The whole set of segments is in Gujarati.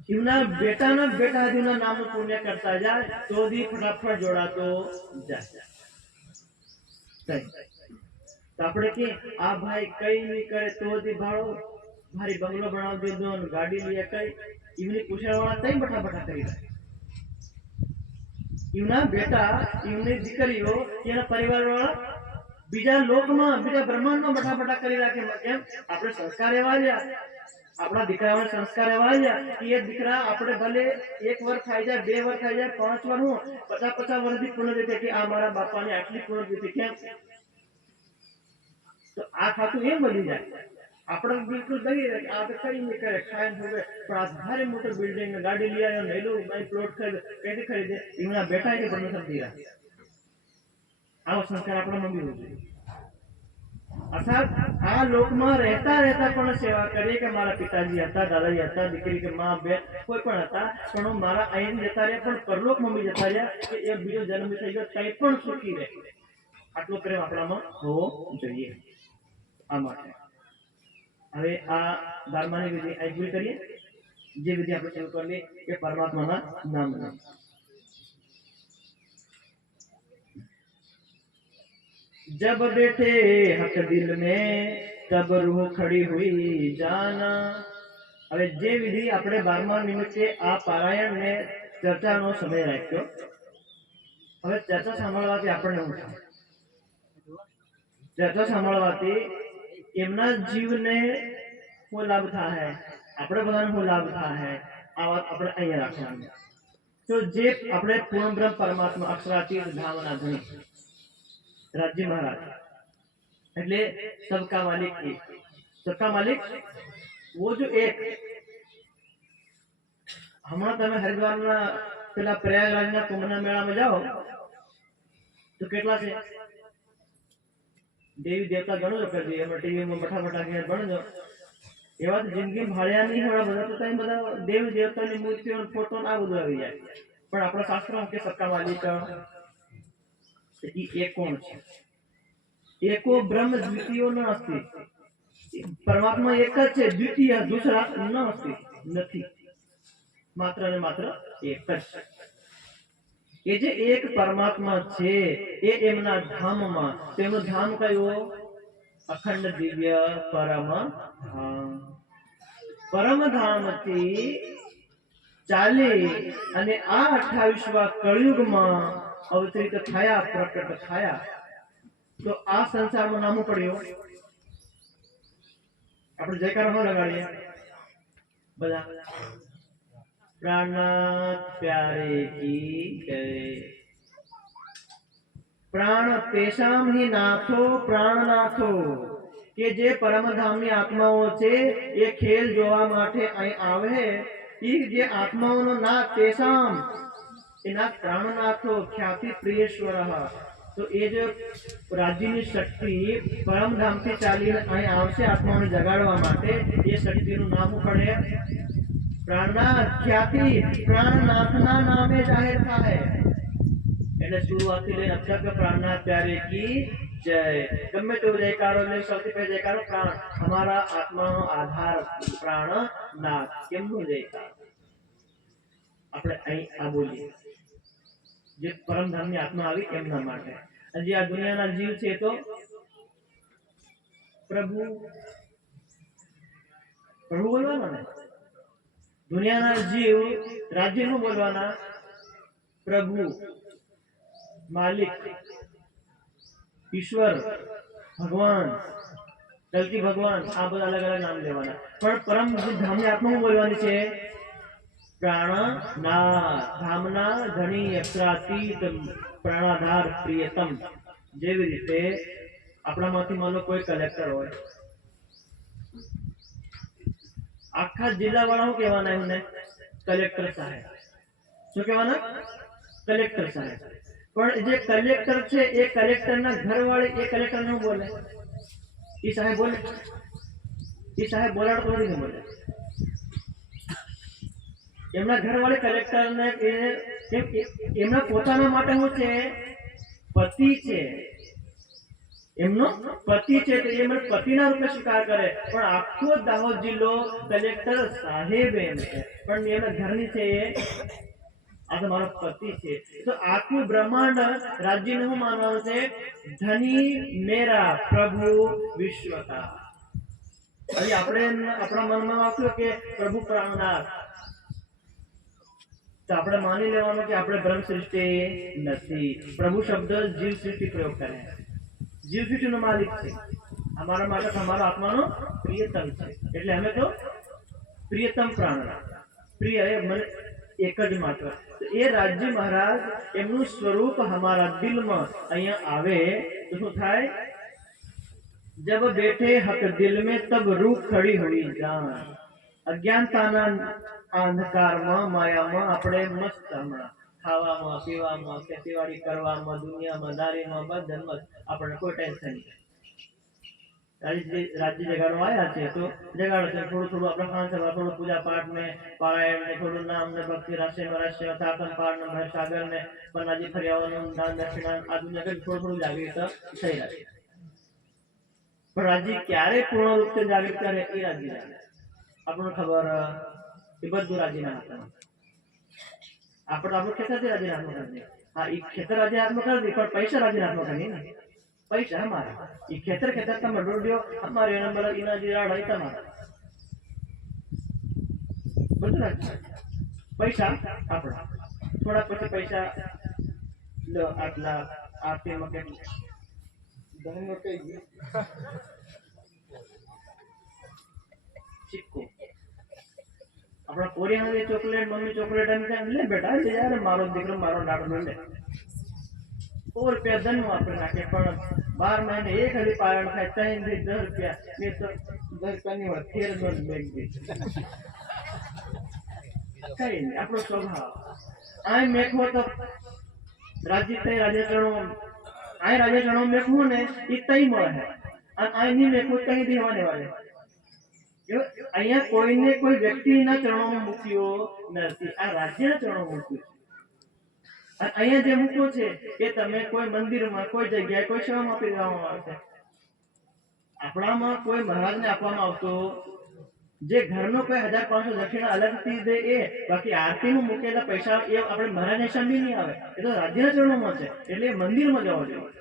જીવના બેટાના બેટા જીવના નામનું પુણ્ય કરતા જાય તો દી ફટાફટ જોડાતો જાય। તો આપણે કે આ ભાઈ કઈ નહીં કરે તો દી ભાડો ભારી બંગલો બનાવી દીધો અને ગાડી લઈએ કઈ એમની પૂછાવાળા કઈ બઠા બઠા કરી રહ્યા એમના બેટા એમની દીકરીઓ એના પરિવાર વાળા બીજા લોકમાં બીજા બ્રહ્માંડમાં બઠા બઠા કરી રાખે કેમ આપણે સંસ્કાર એવા રહ્યા આપણા દીકરાઓને સંસ્કાર એવા રહ્યા કે એ દીકરા આપણે ભલે 1 વર્ષ થઈ જાય 2 વર્ષ થઈ જાય 5 વર્ષ હું 50 વર્ષથી પૂર્ણ રીતે કે આ મારા બાપાને આટલી પૂર્ણ રીતે કેમ તો આ ખાતું એમ બની જાય આપણે બિલકુલ દઈ આ તો કઈ નહીં કરે ખાય હવે પણ આ ભારે મોટો બિલ્ડિંગ ગાડી લઈ આવ્યો ને એલો બાઈ પ્લોટ કઈથી ખરીદે એમના બેટા કે પરમિશન દીધા આવો સંસ્કાર આપણા મમ્મી જોઈએ अर्थात आ लोक में रहता रहता पण सेवा करिए कि मारा पिताजी હતા દાદાજી હતા દીકરી કે માં બે કોઈ પણ હતા પણ મારા અહીં જતા રહ્યા પણ પરલોક મમ્મી જતા રહ્યા કે એ બીજો જન્મ થઈ ગયો કઈ પણ સુખી રહે આટલો પ્રેમ આપણામાં હોવો જોઈએ આ માટે હવે આ 12માની વિધિ આ પૂરી કરીએ જે વિધિ આપણે શરૂ કરી એ પરમાત્માના નામના जब बैठे हक दिल में तब रूह खड़ी हुई जाना। હવે જે વિધિ આપણે 12મા નિમિત્તે આ પારાયણ ને ચર્ચાનો સમય રાખ્યો હવે ચર્ચા સાંભળવાથી આપણને શું થાય ચર્ચા સાંભળવાથી એમના જીવને શું લાભ થાય આપણે બધાને શું લાભ થાય આ વાત આપણે અહીંયા રાખવાની તો જે આપણે પૂર્ણ બ્રહ્મ પરમાત્મા અક્ષરાતીત ધામના ધણી राज्य महाराज એટલે सबका मालिक एक सबका मालिक वो जो एक हमारा તમે હરિદ્વારના પેલા પ્રયાગરાજના કુંભના મેળામાં જાઓ તો કેટલા છે દેવી દેવતા ગણો છો કરી અમે ટીવીમાં બઠા બઠા કે ગણજો એવા તો જિંદગી ભાળ્યા નહીં એવા બધા તો તમે બધા દેવી દેવતાની મૂર્તિઓ ફોટો આ બધું આવી જાય પણ આપણા શાસ્ત્રોમાં કે सबका मालिक एक कौन है एको ब्रह्म द्वितीय न अस्ति परमात्मा एक ज छे द्वितीय दूसरा न अस्ति નથી માત્ર ને માત્ર એક જ એ જે એક પરમાત્મા છે એ એમના ધામમાં તેમનું ધામ કયો અખંડ દિવ્ય પરમ ધામથી ચાલી અને આ 28વા કળયુગમાં अवतरित थाया प्रकट थाया तो आ संसार में नाम पड़ियो આપણે જયકાર માં લગાડીએ બધા प्राणनाथ प्यारे की जय प्राण तेषाम ही नाथो प्राणनाथो કે જે પરમધામની આત્માઓ છે એ ખેલ જોવા માટે અહીં આવે એ જે આત્માઓનો નાથ તેષામ એના પ્રાણનાથો ખ્યાતિ પ્રિયેશ્વર તો એ जो રાજ્યની શક્તિ પરમધામથી ચાલીને અહીં આવશે આત્માઓને જગાડવા માટે એ શક્તિનું નામ પડે પ્રાણનાથ ખ્યાતિ પ્રાણનાથના નામે જાહેર થાય એટલે શરૂઆતથી લઈને अब तक प्राणनाथ प्यारे की जय गम्मे तो जयकारो ले સૌથી પહેલા જયકારો પ્રાણ हमारा આત્માનો આધાર પ્રાણનાથ કેમનું જયકાર આપણે અહીં આ બોલીએ જે પરમધામની આત્મા આવી એમના માટે અને જે આ દુનિયાના જીવ છે તો પ્રભુ પ્રભુ બોલવાના ને દુનિયાના જીવ રાજ્યનું બોલવાના પ્રભુ માલિક ઈશ્વર ભગવાન કલ્કી ભગવાન આ બધા અલગ અલગ નામ લેવાના પણ પરમ ધામની આત્મા બોલવાની છે प्राणनाथ धामना धनी अक्षरातीत प्राणाधार प्रियतम જેવી રીતે આપણામાંથી માનો કોઈ કલેક્ટર હોય આખા જિલ્લા વાળાઓ કહેવાના એમને કલેક્ટર સાહેબ શું કહેવાના કલેક્ટર સાહેબ પણ જે કલેક્ટર છે એ કલેક્ટરના ઘરવાળી એ કલેક્ટર નું બોલે એ સાહેબ બોલે એ સાહેબ બોલાડતો નથી બોલે એમના ઘરવાળી કલેક્ટરને એમના પોતાના માટે શું છે પતિ છે એમનો પતિ છે તો એ મને પતિના રૂપે સ્વીકાર કરે, પણ આખો દાહોદ જિલ્લો કલેક્ટર સાહેબ એમ છે, પણ એમના ઘરની છે એ આ તો મારો પતિ છે. તો આખું બ્રહ્માંડ રાજ્યને હું માનવાનું છે? ધની મેરા પ્રભુ વિશ્વકા. હજી આપણે આપણા મનમાં વાંચ્યું કે પ્રભુ પ્રાણનાથ, તો આપણે માની લેવાનું કે આપણે બ્રહ્મ સૃષ્ટિ નથી. પ્રભુ શબ્દ જીવ સૃષ્ટિ પ્રયોગ કરે, જીવ સૃષ્ટિનો માલિક છે. અમારા માટે તમારો આત્માનો પ્રિયતમ છે, એટલે અમે તો પ્રિયતમ પ્રાણનાથ, પ્રિય એ મને એક જ માત્ર. તો એ રાજ્ય મહારાજ એમનું સ્વરૂપ हमारा દિલમાં અહીંયા આવે તો શું થાય? जब बैठे हक दिल में तब रूह खड़ी हुई जान. અજ્ઞાનતાના અંધકારમાં માયામાં આપણે મસ્ત હમણાં ખાવામાં પીવામાં ખેતીવાડી કરવામાં દુનિયામાં દારીમાં બંધનમાં આપણને કોઈ ટેન્શન નહીં. राज्य जगाड़ो आया छे तो जगाड़ो छे थोड़ो थोड़ो આપણે ખાન સભા થોડો પૂજા પાઠ ને પારાયણ ને થોડું નામ ને ભક્તિ રાશિ મરાશિ સાકન પાઠ ને ભર સાગર ને પન્નાજી ફરિયાઓનું દાન દક્ષિણા આ દુનિયા કે થોડું થોડું જાગૃત થઈ રહે. પણ રાજ્ય ક્યારે પૂર્ણ રૂપે જાગૃત કરે એ રાજ્ય જાણે. આપણને ખબર એ બધું રાજ્યના હાથમાં. આપણું ખેતર રાજ્યના હાથમાં કરી દે. હા એ ખેતર રાજ્ય હાથમાં કરી દે, પણ પૈસા રાજ્યના હાથમાં કરી ને. पैसा हमारा ये खेतर खेतर तम डोडियो हमारे नंबर इना जीरा ढाई तमारा बदला पैसा आपड़ा थोड़ा પછી પૈસા લો આટલા આરતી માં કે ધન નો કઈ चिक्को अपना कोरिया में चॉकलेट मम्मी चॉकलेट ले बेटा यार मारो दीकरो मारो डाकरो ले और रुपया धन वापर नाखे, पण 12 महीने एक हरी पारण खाए 3 दिन 10 रुपया ये तो 10 कनी होत 13 नोट बेग दे कई नहीं आपनो स्वभाव आय मेखो तो राज्य ते राज्य चरणो आय राज्य चरणो मेखो ने ई तई मळे है और आय नी मेखो तई देवाने वाले जो अहिया कोई ने कोई व्यक्ति ना चरणों में मूक्यो નથી, આ રાજ્યના ચરણો મૂક્યું. અહીંયા જે મૂકો છે કે તમે કોઈ મંદિરમાં કોઈ જગ્યાએ કોઈ સેવામાં આપી દેવામાં આવે છે. આપણામાં કોઈ મહારાજને આપવામાં આવતો જે ઘરનો કોઈ 1500 દક્ષિણા અલગથી દે એ, બાકી આરતીમાં મૂકેલા પૈસા એ આપણે મહારાજને સામે નહીં આવે, એ તો રાજ્યના ચરણોમાં છે, એટલે મંદિરમાં જવા જોઈએ.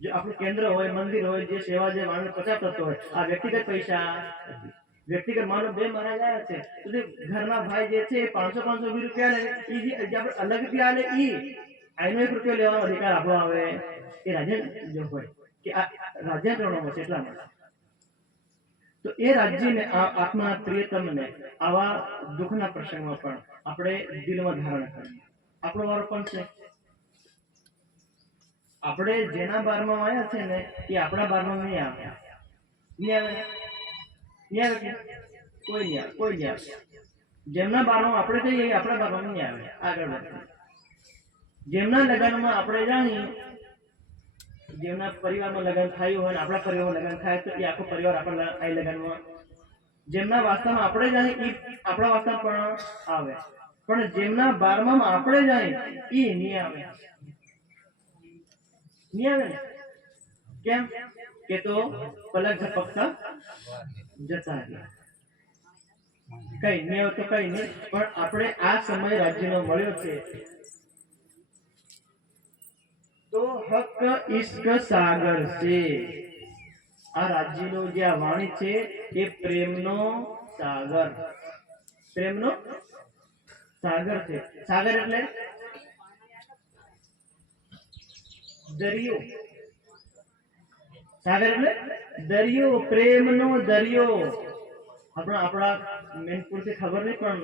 जो આપણું કેન્દ્ર હોય મંદિર હોય જે સેવા જે માણસ પ્રચાર કરતો હોય આ વ્યક્તિગત પૈસા વ્યક્તિગત માનો બે મહારાજ આવ્યા છે તો ઘરના ભાઈ જે છે 500 રૂપિયા લે ઈ જે આપણે અલગથી આલે ઈ આઈનો 1 રૂપિયો લેવાનો અધિકાર આપણો આવે એ રાજ્ય જો હોય કે આ રાજ્ય ચરણોમાં છે એટલા માટે. તો એ રાજ્યને આત્મા પ્રિયતમને આવા દુઃખના પ્રસંગમાં પણ આપણે દિલમાં ધારણ કરીએ. આપણો વારો પણ છે. આપણે જેના બારમાં આવ્યા છે ને એ આપણા બારમાં નહીં આવે, કોઈ નહીં આવે. જેમના બારમાં આપણે જઈએ આપણા બારમાં નહીં આવે. આગળ વધે જેમના લગ્નમાં આપણે જાણીએ, જેમના પરિવારમાં લગ્ન થયું હોય ને આપણા પરિવારમાં લગ્ન થાય તો એ આખો પરિવાર આપણા આ લગ્નમાં જેમના વાસ્તવમાં આપણે જાણીએ એ આપણા વાસ્તવ પણ આવે, પણ જેમના બારમાં આપણે જાણીએ એ નહીં આવે. કેમ કે તો પલક ઝપકતા જતા રહ્યા. કઈ નહીં તો કઈ નહીં, પણ આપણે આ સમય રાજ્યનો મળ્યો છે તો હક ઇશ્ક સાગર છે. આ રાજ્યનો જે આ વાણી છે એ પ્રેમનો સાગર, પ્રેમનો સાગર છે. સાગર એટલે દરિયો, સાગર એટલે દરિયો, પ્રેમનો દરિયો. આપણા મેનપુર થી ખબર નહીં પણ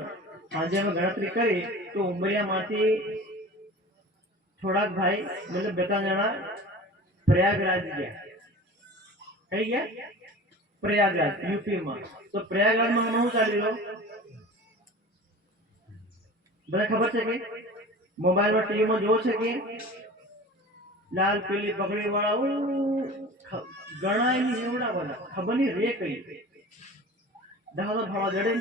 આજે અમે ગણતરી કરી તો ઉંબરિયામાંથી થોડાક ભાઈ મતલબ 2-3 જણા પ્રયાગરાજ ગયા. કઈ ગયા? પ્રયાગરાજ યુપીમાં. તો પ્રયાગરાજમાં શું ચાલી રહ્યો બધા ખબર છે કે મોબાઈલમાં ટીવીમાં જોવો છે કે लाल पीली पगड़ी वाला गणाय नहीं एवड़ा वाला खबर नहीं रे कई दादा भाड़ा जड़े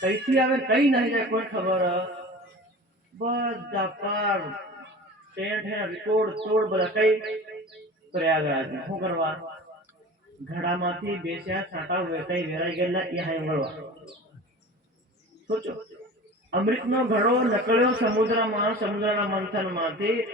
कैसी आवे कई नहीं जाए कोई खबर बड़ा पार टेंट है रिकॉर्ड तोड़ बड़ा कई પ્રયાગરાજમાં શું કરવા? ઘડામાંથી બેસ્યા છાંટા વેટાઈ વેરાઈ ગયેલા એ હાઈ વળવા. સોચો, અમૃતનો ઘડો નકળ્યો સમુદ્રમાં, સમુદ્રના મંથનમાંથી